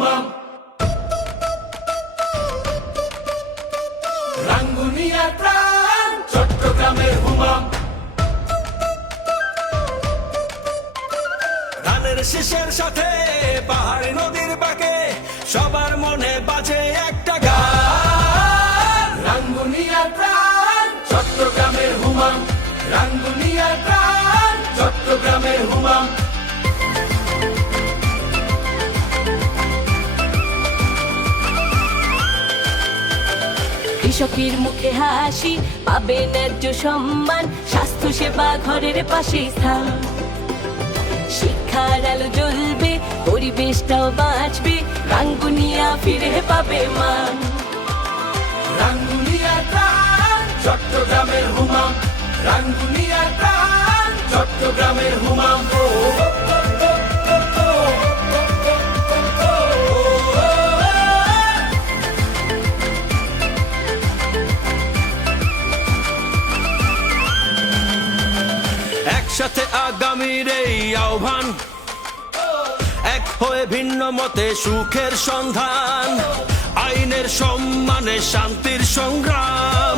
মাম রাঙ্গুনিয়ার প্রাণ, চট্টগ্রামের হুমাম ধানের শীষের সাথে পাহাড় নদীর বাঁকে সবার মনে বাজে একটা গান। রাঙ্গুনিয়ার প্রাণ, চট্টগ্রামের হুমাম রাঙ্গুনিয়ার প্রাণ কৃষকের মুখে হাসি, পাবে ন্যায্য সম্মান, স্বাস্থ্য সেবা ঘরের পাশে স্থান। শিক্ষার আলো জ্বলবে, পরিবেশটাও বাঁচবে, রাঙ্গুনিয়া ফিরে পাবে মান। রাঙ্গুনিয়ার প্রাণ চট্টগ্রামের হুমাম। রাঙ্গুনিয়ার প্রাণ একসাথে আগামীর এই আহ্বান। এক হয়ে ভিন্ন মতে সুখের সন্ধান, আইনের সম্মানে শান্তির সংগ্রাম।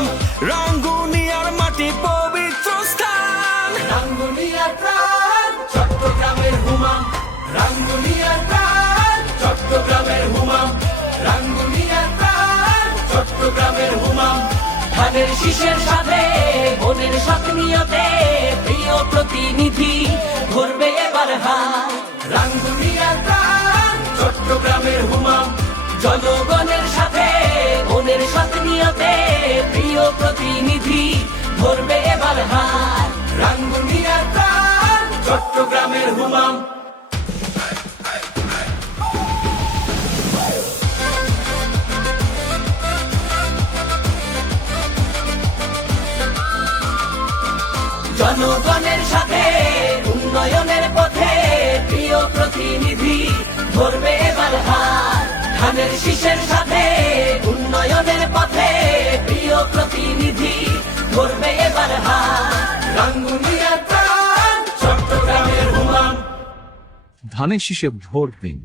রাঙ্গুনিয়ার মাটি পবিত্র স্থান। রাঙ্গুনিয়ার প্রাণ, চট্টগ্রামের হুমাম। রাঙ্গুনিয়ার প্রাণ, চট্টগ্রামের হুমাম। রাঙ্গুনিয়ার প্রাণ, চট্টগ্রামের হুমাম। ধানের সাথে স্বপ্নিয়তে প্রিয় প্রতিনিধি ধরবে এবার হাত। রাঙ্গুনিয়ার প্রাণ চট্টগ্রামের হুমাম জনগণের সাথে মনের স্বপ্নিয়তে প্রিয় প্রতিনিধি ধরবে এবার হাত। রাঙ্গুনিয়ার প্রাণ চট্টগ্রামের হুমাম জনগণের সাথে, উন্নয়নের পথে প্রিয় প্রতিনিধি ধরবে এবার হাত ধানের শীষের সাথে, উন্নয়নের পথে প্রিয় প্রতিনিধি ধরবে এবার হাত রাঙ্গুনিয়ার প্রাণ, চট্টগ্রামের ধানের শীষে ভোট দিন।